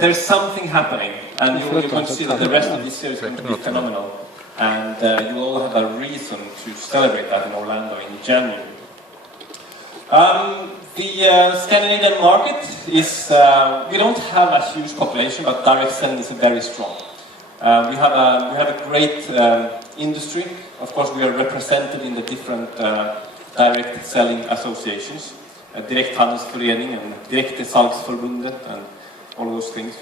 there's something happening, and you're going to see that the rest of this year is going to be phenomenal. And you will all have a reason to celebrate that in Orlando in January. The Scandinavian market is, we don't have a huge population, but direct selling is very strong. We have a great industry. Of course, we are represented in the different direct selling associations, Direkthandelsföreningen and Direktsalgsförbundet and all of those things.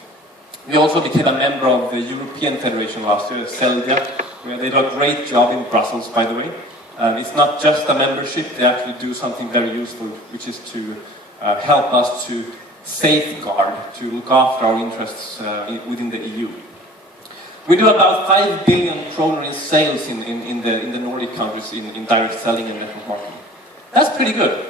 We also became a member of the European Federation last year, CELDIA. They did a great job in Brussels, by the way. It's not just a membership, they actually do something very useful, which is to help us to safeguard, to look after our interests within the EU. We do about 5 billion kronor in sales in the Nordic countries in direct selling and network marketing. That's pretty good.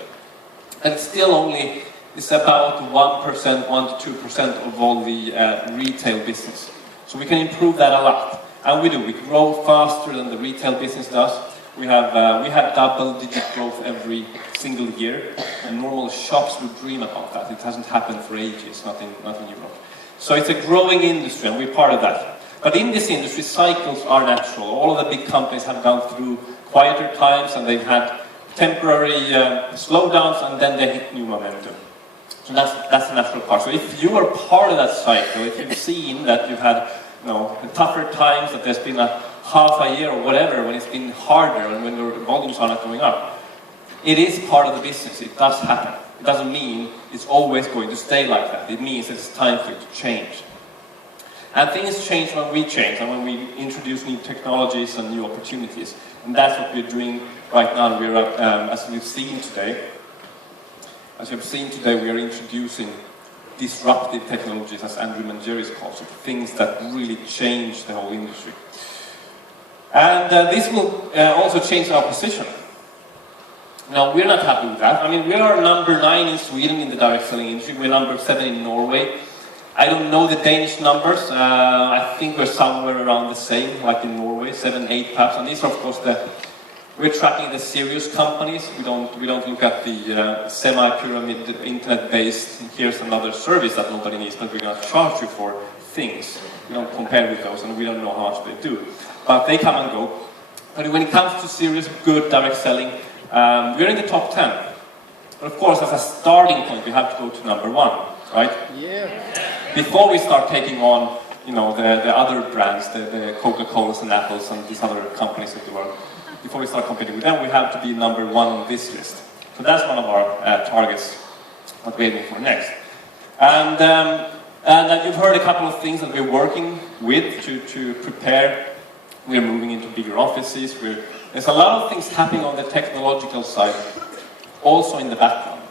And it's still only, it's about 1%, 1 to 2% of all the retail business. So we can improve that a lot. And we do. We grow faster than the retail business does. We have double-digit growth every single year. And normal shops would dream about that. It hasn't happened for ages, not in Europe. So it's a growing industry, and we're part of that. But in this industry, cycles are natural. All of the big companies have gone through quieter times, and they've had temporary slowdowns, and then they hit new momentum. So that's the natural part. So if you are part of that cycle, if you've seen that you've had tougher times, that there's been a half a year or whatever, when it's been harder and when your volumes are not going up, it is part of the business. It does happen. It doesn't mean it's always going to stay like that. It means it's time for it to change. And things change when we change and when we introduce new technologies and new opportunities. And that's what we're doing right now. We're, as you've seen today, we are introducing disruptive technologies, as Andrew Mangeris calls it, things that really change the whole industry. And this will also change our position. Now, we're not happy with that. I mean, we are number 9 in Sweden in the direct selling industry. We're number 7 in Norway. I don't know the Danish numbers. I think we're somewhere around the same, like in Norway, 7, 8 perhaps. And these are, of course, we're tracking the serious companies. We don't look at the semi-pyramid, internet-based, here's another service that nobody needs, but we're going to charge you for things. We don't compare with those, and we don't know how much they do. But they come and go. But when it comes to serious, good direct selling, we're in the top 10. But of course, as a starting point, we have to go to number 1, right? Yeah. Before we start taking on, the other brands, the Coca-Colas and Apples and these other companies in the world, before we start competing with them, we have to be number 1 on this list. So that's one of our targets, what we're aiming for next. And you've heard a couple of things that we're working with to prepare. We're moving into bigger offices. There's a lot of things happening on the technological side, also in the background.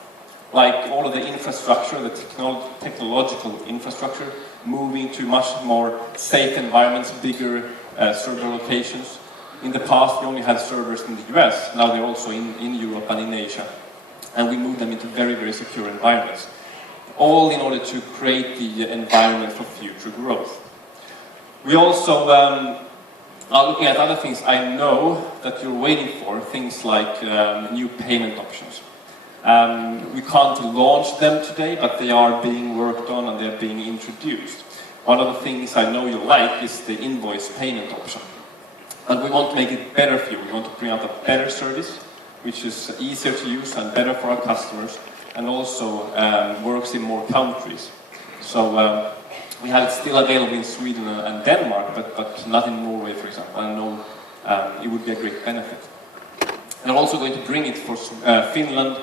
Like all of the infrastructure, the technological infrastructure, moving to much more safe environments, bigger server locations. In the past, we only had servers in the US. Now they're also in Europe and in Asia. And we move them into very, very secure environments. All in order to create the environment for future growth. We also are looking at other things. I know that you're waiting for, things like new payment options. We can't launch them today, but they are being worked on and they're being introduced. One of the things I know you like is the invoice payment option. But we want to make it better for you. We want to bring out a better service, which is easier to use and better for our customers, and also works in more countries. So we have it still available in Sweden and Denmark, but not in Norway, for example. I know it would be a great benefit. And I'm also going to bring it for Finland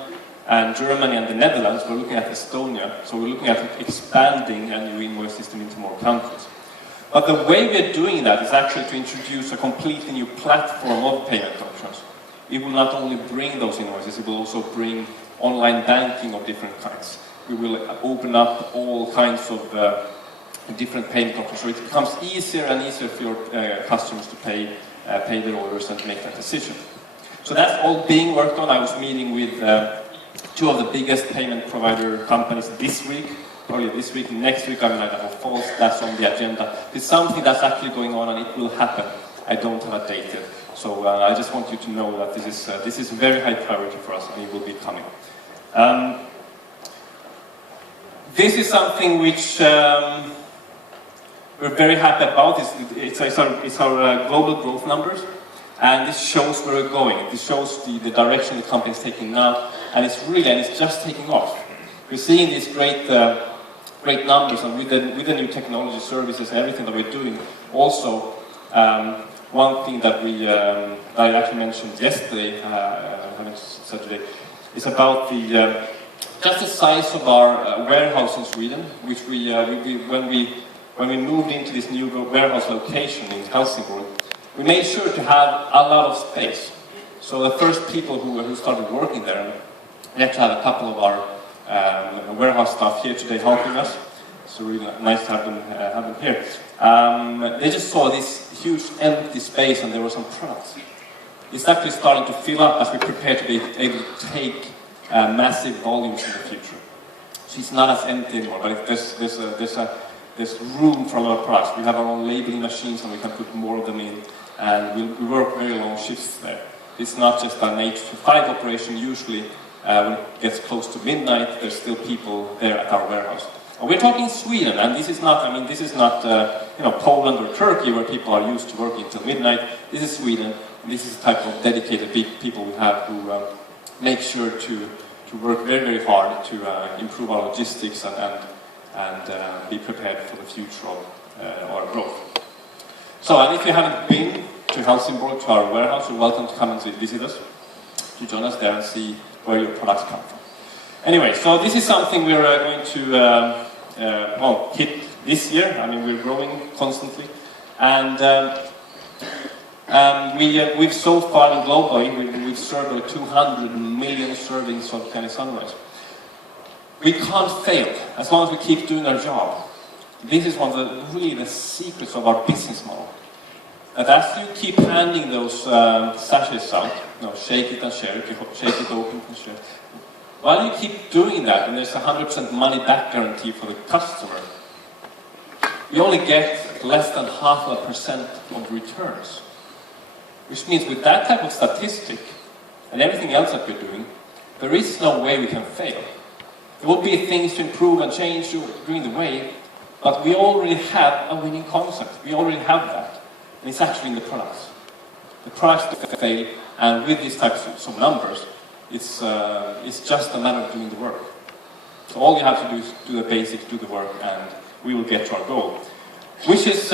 and Germany and the Netherlands. We're looking at Estonia, so we're looking at expanding a new invoice system into more countries. But the way we're doing that is actually to introduce a completely new platform of payment options. It will not only bring those invoices, it will also bring online banking of different kinds. We will open up all kinds of different payment options, so it becomes easier and easier for your customers to pay their orders and to make that decision. So that's all being worked on. I was meeting with 2 of the biggest payment provider companies this week. Probably this week, next week, I'm in Idaho Falls. That's on the agenda. It's something that's actually going on, and it will happen. I don't have a date yet. So I just want you to know that this is a very high priority for us, and it will be coming. This is something which we're very happy about this. It's our global growth numbers, and this shows where we're going. This shows the direction the company is taking now, and it's just taking off. We're seeing these great numbers, and with the new technology services and everything that we're doing. Also, one thing that I actually mentioned yesterday, I haven't said today, is about just the size of our warehouse in Sweden, which when we moved into this new warehouse location in Helsingborg, we made sure to have a lot of space. So the first people who started working there, we actually have a couple of our warehouse staff here today helping us. It's really nice to have them here. They just saw this huge empty space, and there were some products. It's actually starting to fill up as we prepare to be able to take massive volumes in the future. So it's not as empty anymore, but there's room for a lot of products. We have our own labeling machines, and we can put more of them in, and we work very long shifts there. It's not just an 8 to 5 operation. Usually, when it gets close to midnight, there's still people there at our warehouse. And we're talking Sweden, and this is not Poland or Turkey, where people are used to working until midnight. This is Sweden, and this is the type of dedicated people we have who make sure to work very, very hard to improve our logistics and be prepared for the future of our growth. So, and if you haven't been to Helsingborg, to our warehouse, you're welcome to come and visit us, to join us there and see where your products come from. Anyway, so this is something we're going to hit this year. I mean, we're growing constantly, and we've so far globally we've served over 200 million servings of Kenny Sunrise. We can't fail as long as we keep doing our job. This is one of the secrets of our business model. That as you keep handing those sachets out, shake it and share it, shake it open and share. While you keep doing that, and there's 100% money back guarantee for the customer, you only get less than 0.5% of returns. Which means with that type of statistic and everything else that we're doing, there is no way we can fail. There will be things to improve and change during the way, but we already have a winning concept. We already have that. And it's actually in the products. The products don't fail, and with these types of numbers, it's just a matter of doing the work. So all you have to do is do the basics, do the work, and we will get to our goal. Which is,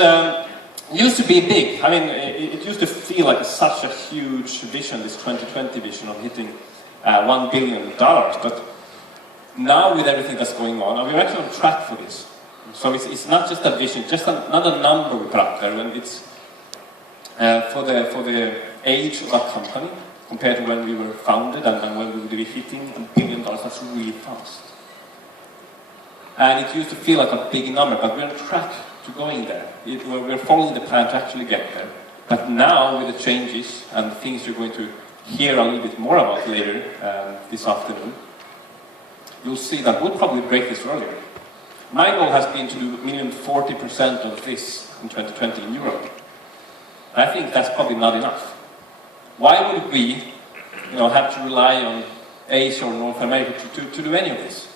used to be big. I mean, it used to feel like such a huge vision, this 2020 vision of hitting $1 billion, but now with everything that's going on, we're actually on track for this. So it's not just a vision, just another number we put up there, and it's for the age of our company, compared to when we were founded and when we would be hitting $1 billion, that's really fast. And it used to feel like a big number, but we're on track to going there. We're following the plan to actually get there. But now, with the changes and the things you're going to hear a little bit more about later this afternoon, you'll see that we'll probably break this earlier. My goal has been to do minimum 40% of this in 2020 in Europe. And I think that's probably not enough. Why would we have to rely on Asia or North America to do any of this?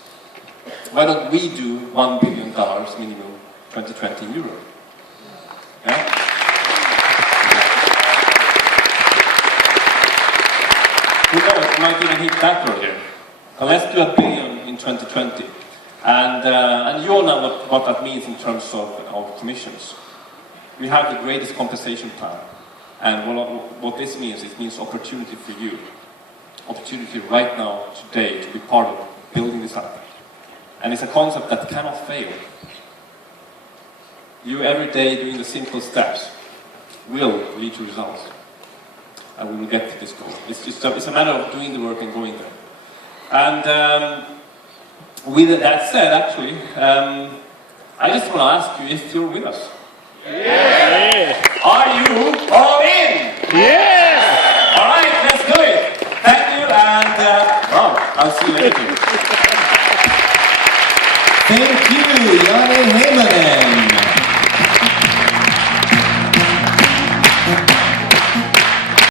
Why don't we do $1 billion minimum 2020 in Europe? Yeah? Who knows, we might even hit that earlier. But let's do $1 billion in 2020. And you all know what that means in terms of commissions. We have the greatest compensation plan. And what this means, it means opportunity for you. Opportunity right now, today, to be part of building this up. And it's a concept that cannot fail. You every day doing the simple steps will lead to results. And we will get to this goal. It's a matter of doing the work and going there. And with that said, actually, I just want to ask you if you're with us. Yeah. Are you all in? Yes! All right, let's do it. Thank you, and I'll see you later. Thank you, Janne